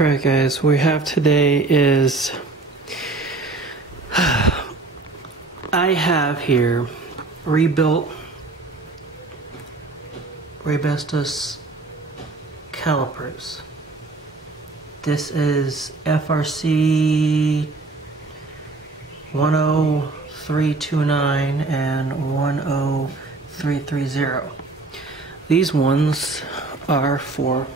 Alright guys, what we have today is I have here rebuilt Reassembly calipers. This is FRC 10329 and 10330. These ones are for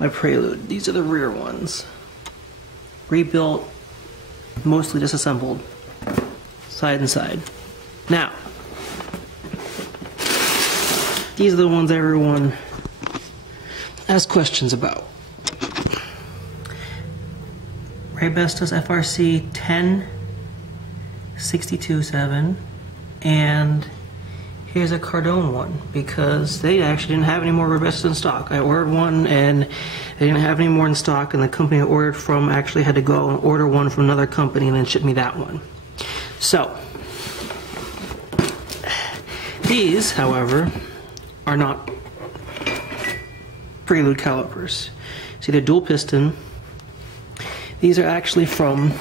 my Prelude. These are the rear ones. Rebuilt, mostly disassembled, side and side. Now, these are the ones everyone asks questions about. Reassembly's FRC 10627, and here's a Cardone one because they actually didn't have any more Reassembly in stock. I ordered one and they didn't have any more in stock, and the company I ordered from actually had to go and order one from another company and then ship me that one. So, these, however, are not Prelude calipers. See, they're dual piston. These are actually from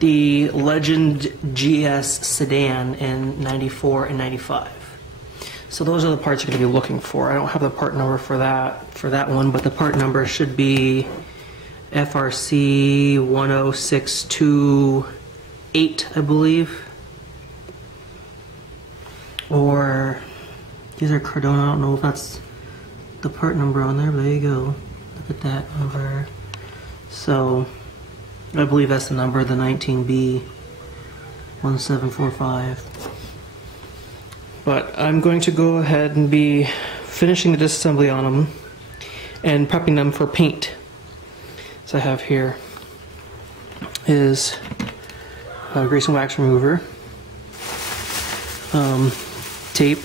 the Legend GS sedan in 94 and 95. So those are the parts you're going to be looking for. I don't have the part number for that one, but the part number should be FRC 10628, I believe. Or these are Cardone. I don't know if that's the part number on there, but there you go. Look at that number. So I believe that's the number, the 19B 1745. But I'm going to go ahead and be finishing the disassembly on them and prepping them for paint. So I have here is a grease and wax remover, tape,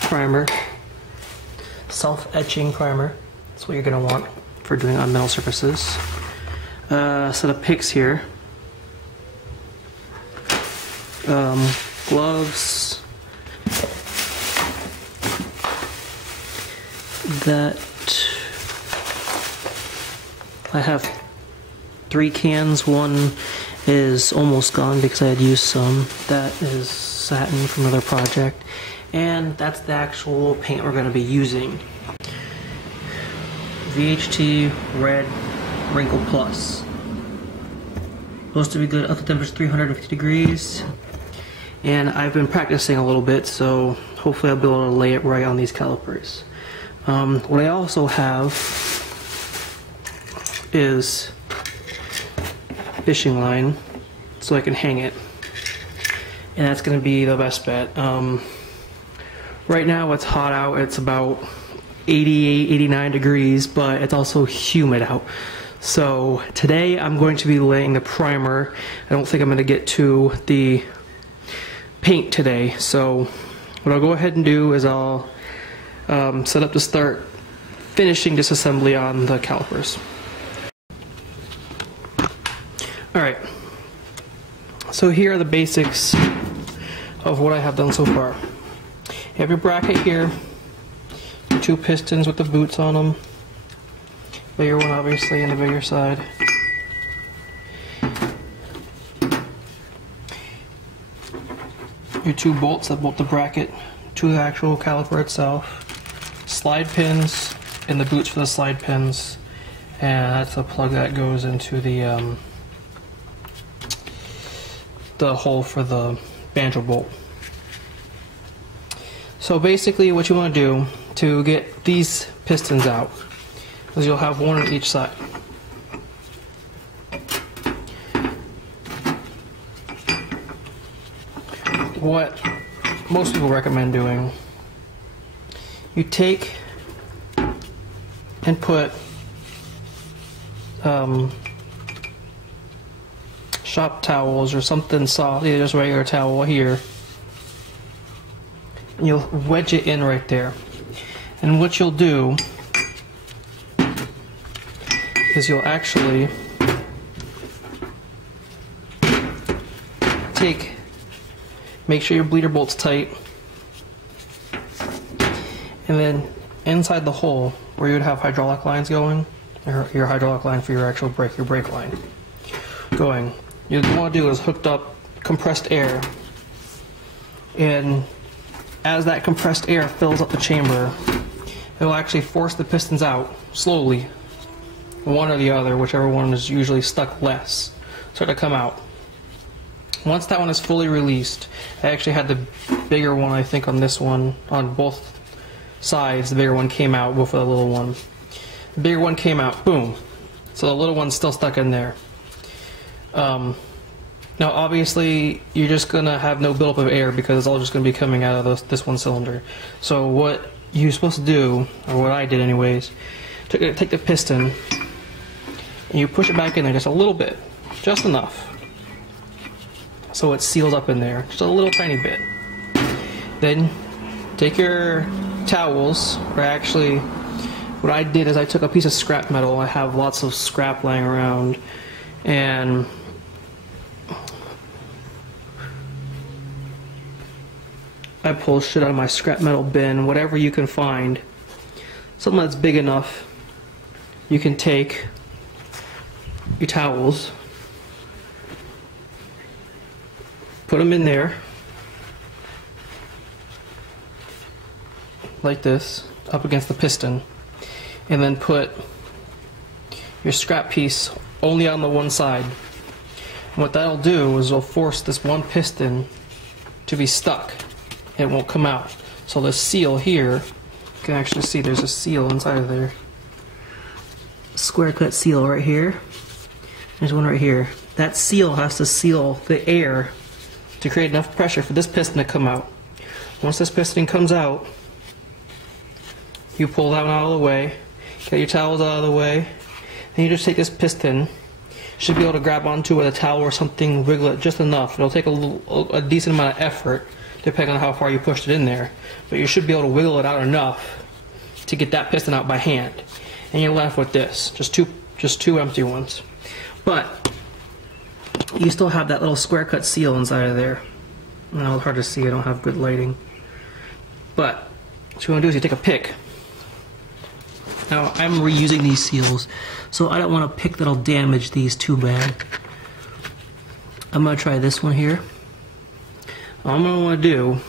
primer, self-etching primer. That's what you're going to want for doing on metal surfaces. Set of picks here. Gloves. That I have 3 cans. One is almost gone because I had used some. That is satin from another project. And that's the actual paint we're going to be using. VHT Red Wrinkle Plus. Supposed to be good up to temperature 350 degrees. And I've been practicing a little bit, so hopefully I'll be able to lay it right on these calipers. What I also have is fishing line so I can hang it. And that's going to be the best bet. Right now it's hot out, it's about 88, 89 degrees, but it's also humid out. So today I'm going to be laying the primer. I don't think I'm going to get to the paint today. So what I'll go ahead and do is I'll set up to start finishing disassembly on the calipers. Alright, so here are the basics of what I have done so far. You have your bracket here, your 2 pistons with the boots on them, bigger one obviously and the bigger side. Your 2 bolts that bolt the bracket to the actual caliper itself, slide pins and the boots for the slide pins, and that's the plug that goes into the hole for the banjo bolt. So basically what you want to do to get these pistons out is you'll have one on each side. What most people recommend doing, you take and put shop towels or something soft, either just regular towel here, and you'll wedge it in right there. And what you'll do is you'll actually make sure your bleeder bolt's tight, And then inside the hole where you would have hydraulic lines going, or your hydraulic line for your actual brake, your brake line going, what you want to do is hooked up compressed air, and as that compressed air fills up the chamber, it will actually force the pistons out slowly, one or the other, whichever one is usually stuck less, start to come out. Once that one is fully released, I actually had the bigger one, I think, on this one, on both sides. The bigger one came out before the little one. The bigger one came out, boom. So the little one's still stuck in there. Now obviously you're just going to have no buildup of air because it's all just going to be coming out of this one cylinder. So what you're supposed to do, or what I did anyways, take the piston and you push it back in there just a little bit, just enough, so it's sealed up in there, just a little tiny bit. Then take your towels, or actually what I did is I took a piece of scrap metal. I have lots of scrap lying around, and I pull shit out of my scrap metal bin, whatever you can find. Something that's big enough, you can take your towels, put them in there, like this, up against the piston, and then put your scrap piece only on the one side. And what that'll do is it'll force this one piston to be stuck. It won't come out. So the seal here, you can actually see there's a seal inside of there. Square cut seal right here. There's one right here. That seal has to seal the air to create enough pressure for this piston to come out. Once this piston comes out, you pull that one out of the way, get your towels out of the way, then you just take this piston. You should be able to grab onto it with a towel or something, wiggle it just enough. It'll take a decent amount of effort depending on how far you pushed it in there, but you should be able to wiggle it out enough to get that piston out by hand. And you're left with this, just two empty ones. But you still have that little square cut seal inside of there. I know it's hard to see, I don't have good lighting. But what you want to do is you take a pick. Now I'm reusing these seals, so I don't want a pick that'll damage these too bad. I'm going to try this one here. All I'm going to want to do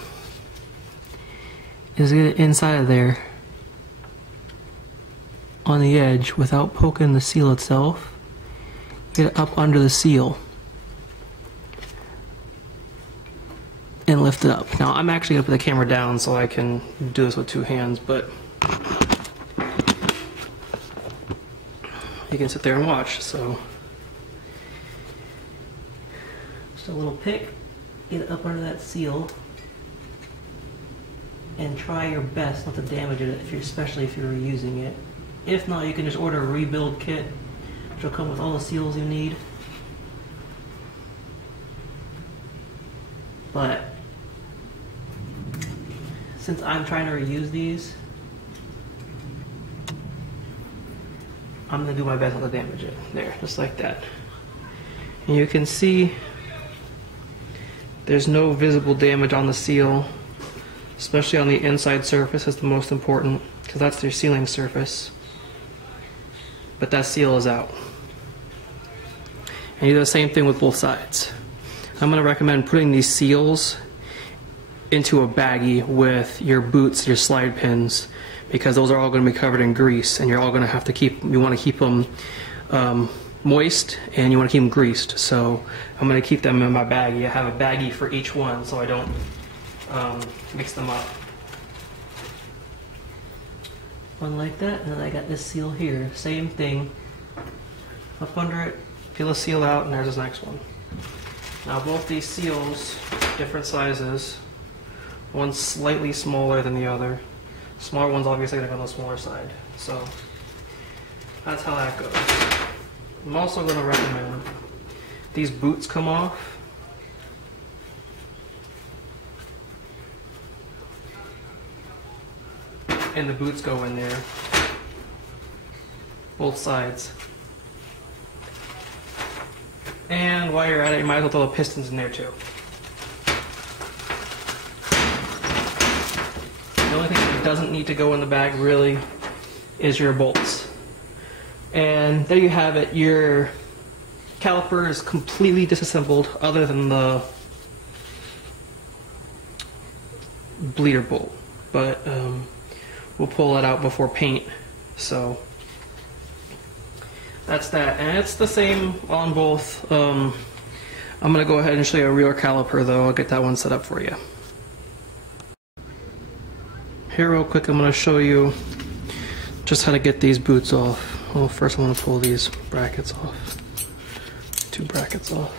is get it inside of there on the edge without poking the seal itself. Get it up under the seal and lift it up. Now I'm actually going to put the camera down so I can do this with two hands, but you can sit there and watch. So just a little pick, get it up under that seal, and try your best not to damage it, especially if you're reusing it. If not, you can just order a rebuild kit, which will come with all the seals you need. But since I'm trying to reuse these, I'm going to do my best not to damage it. There, just like that. And you can see there's no visible damage on the seal, especially on the inside surface is the most important, because that's their sealing surface. But that seal is out. And you do the same thing with both sides. I'm going to recommend putting these seals into a baggie with your boots, your slide pins, because those are all going to be covered in grease, and you're all going to have to you want to keep them moist, and you want to keep them greased. So I'm going to keep them in my baggie. I have a baggie for each one so I don't mix them up. One like that, and then I got this seal here. Same thing. Up under it, peel the seal out, and there's this next one. Now both these seals, different sizes. One's slightly smaller than the other. Smaller one's obviously going to go on the smaller side. So that's how that goes. I'm also going to recommend these boots come off. And the boots go in there. Both sides. And while you're at it, you might as well throw the pistons in there too. The only thing that doesn't need to go in the bag really is your bolts. And there you have it. Your caliper is completely disassembled other than the bleeder bolt. But we'll pull that out before paint. So that's that. And it's the same on both. I'm going to go ahead and show you a real caliper though. I'll get that one set up for you. Here real quick, I'm going to show you just how to get these boots off. Well, first I want to pull these brackets off. 2 brackets off.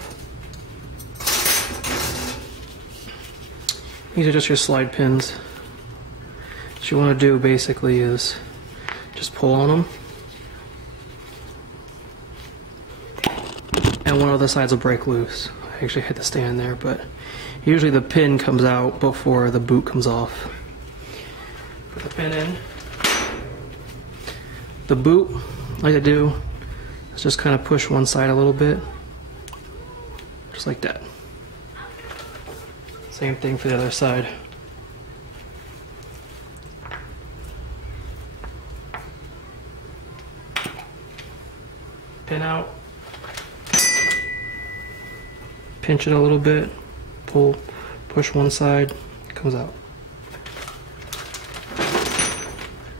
These are just your slide pins. What you want to do basically is just pull on them. And one of the sides will break loose. I actually hit the stand there, but usually the pin comes out before the boot comes off. Put the pin in. The boot, all you do is just kind of push one side a little bit, just like that. Same thing for the other side. Pin out. Pinch it a little bit, pull, push one side, comes out.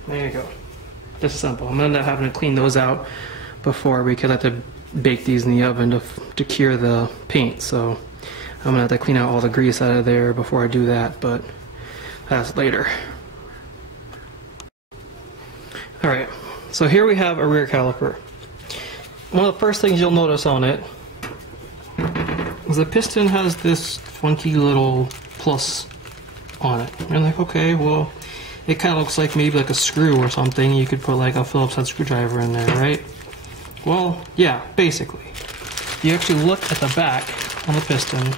There you go. Disassemble. I'm going to end up having to clean those out before because I have to bake these in the oven to cure the paint. So I'm going to have to clean out all the grease out of there before I do that, but that's later. Alright, so here we have a rear caliper. One of the first things you'll notice on it is the piston has this funky little plus on it. And you're like, okay, well, it kind of looks like maybe like a screw or something. You could put like a Phillips head screwdriver in there, right? Well, yeah, basically. You actually look at the back on the piston,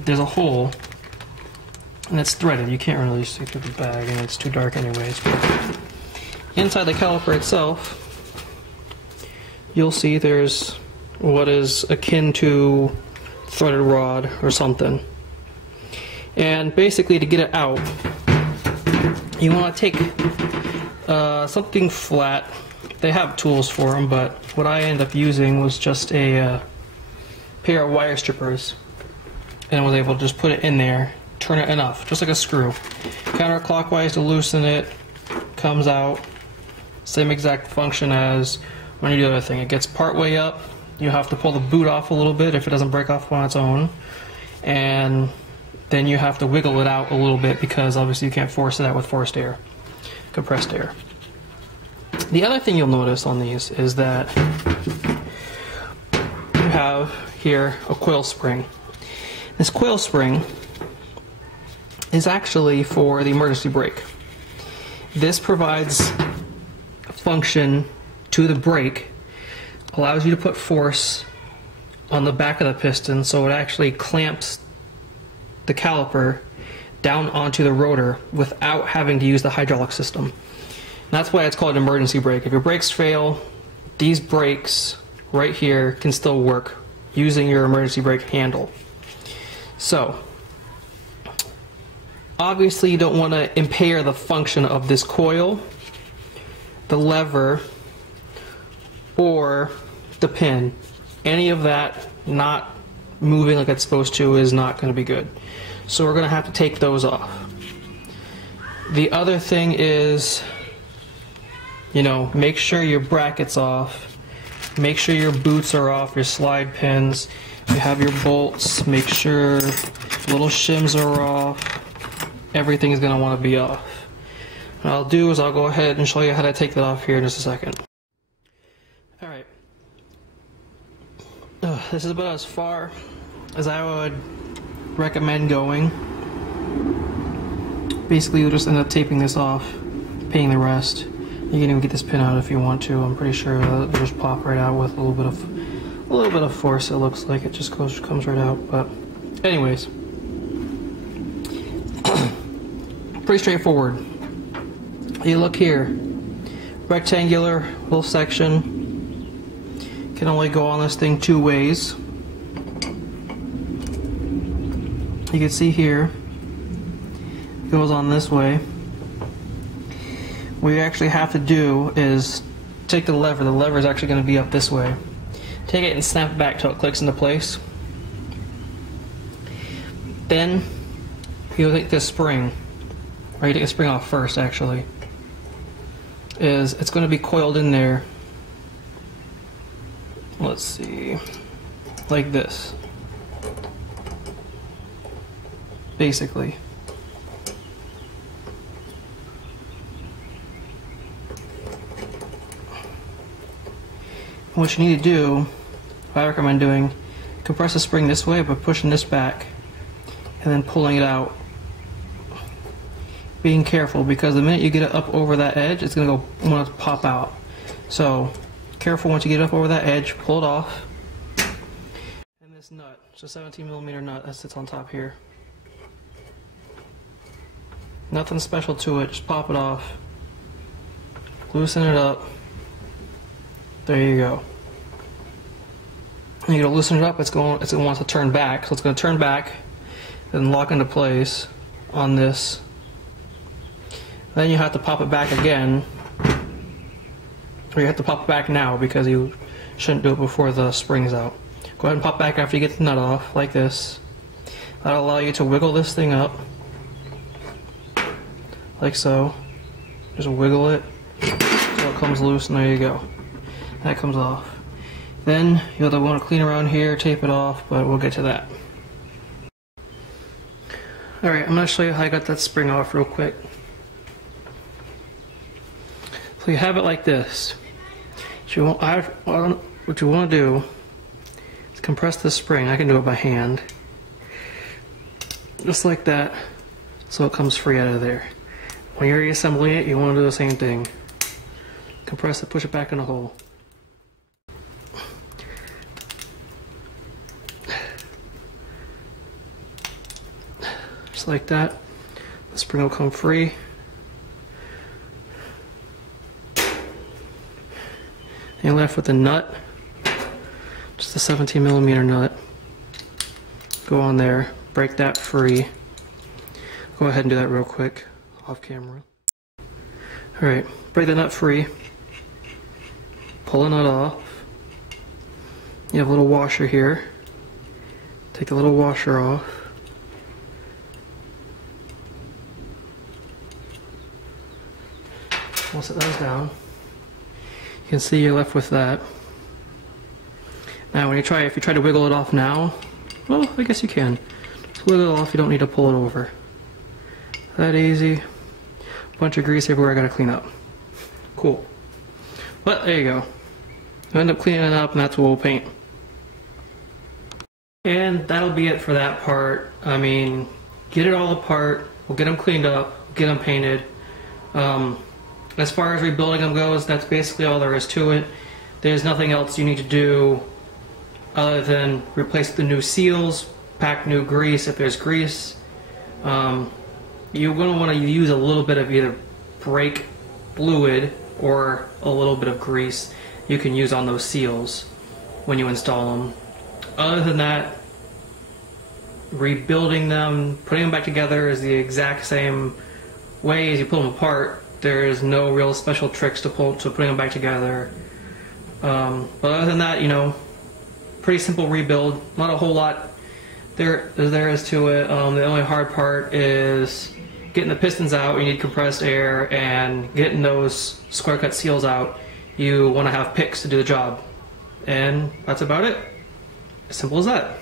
there's a hole, and it's threaded. You can't really see through the bag, and it's too dark anyways. But inside the caliper itself, you'll see there's what is akin to threaded rod or something. And basically to get it out, you want to take something flat. They have tools for them, but what I ended up using was just a pair of wire strippers, and I was able to just put it in there, turn it enough, just like a screw. Counterclockwise to loosen it, comes out. Same exact function as when you do the other thing. It gets part way up, you have to pull the boot off a little bit if it doesn't break off on its own, and then you have to wiggle it out a little bit because obviously you can't force it out with forced air, compressed air. The other thing you'll notice on these is that you have here a coil spring. This coil spring is actually for the emergency brake. This provides a function to the brake, allows you to put force on the back of the piston so it actually clamps the caliper down onto the rotor without having to use the hydraulic system. And that's why it's called an emergency brake. If your brakes fail, these brakes right here can still work using your emergency brake handle. So obviously you don't want to impair the function of this coil, the lever, or the pin. Any of that not moving like it's supposed to is not going to be good. So we're going to have to take those off. The other thing is, you know, make sure your bracket's off, make sure your boots are off, your slide pins, you have your bolts, make sure little shims are off, everything is going to want to be off. What I'll do is I'll go ahead and show you how to take that off here in just a second. Alright. This is about as far as I would recommend going. Basically you'll just end up taping this off, painting the rest. You can even get this pin out if you want to. I'm pretty sure it'll just pop right out with a little bit of force. It looks like it just comes right out. But anyways, pretty straightforward. You look here, rectangular little section. Can only go on this thing 2 ways. You can see here, it goes on this way. what you actually have to do is take the lever. The lever is actually going to be up this way. Take it and snap it back till it clicks into place. Then you'll take this spring, or you take the spring off first actually. It's going to be coiled in there. Let's see, like this, basically. What you need to do, I recommend doing, compress the spring this way by pushing this back and then pulling it out. Being careful, because the minute you get it up over that edge, it's going to want to pop out. So careful once you get up over that edge, pull it off. And this nut, it's a 17mm nut that sits on top here. Nothing special to it, just pop it off. Loosen it up. There you go. And you're going to loosen it up, it's going to want to turn back. So it's going to turn back and lock into place on this. Then you have to pop it back again. Or you have to pop it back now because you shouldn't do it before the spring's out. Go ahead and pop back after you get the nut off, like this. That'll allow you to wiggle this thing up. Like so. Just wiggle it so it comes loose, and there you go. That comes off. Then you'll want to clean around here, tape it off, but we'll get to that. Alright, I'm going to show you how I got that spring off real quick. So you have it like this. What you want to do is compress the spring. I can do it by hand. Just like that, so it comes free out of there. When you're reassembling it, you want to do the same thing. Compress it, push it back in the hole. Just like that. The spring will come free. And you're left with a nut, just a 17mm nut. Go on there, break that free. Go ahead and do that real quick, off camera. Alright, break the nut free. Pull the nut off. You have a little washer here. Take the little washer off. We'll set those down. You can see you're left with that. Now when if you try to wiggle it off now, well, I guess you can. Just wiggle it off, you don't need to pull it over. That easy. Bunch of grease everywhere I gotta clean up. Cool. But there you go. You end up cleaning it up, and that's what we'll paint. And that'll be it for that part. I mean, get it all apart, we'll get them cleaned up, get them painted. As far as rebuilding them goes, that's basically all there is to it. There's nothing else you need to do other than replace the new seals, pack new grease if there's grease. You're going to want to use a little bit of either brake fluid or a little bit of grease you can use on those seals when you install them. Other than that, rebuilding them, putting them back together is the exact same way as you pull them apart. There's no real special tricks to putting them back together. But other than that, you know, pretty simple rebuild. Not a whole lot there is to it. The only hard part is getting the pistons out. You need compressed air, and getting those square cut seals out. You want to have picks to do the job. And that's about it. As simple as that.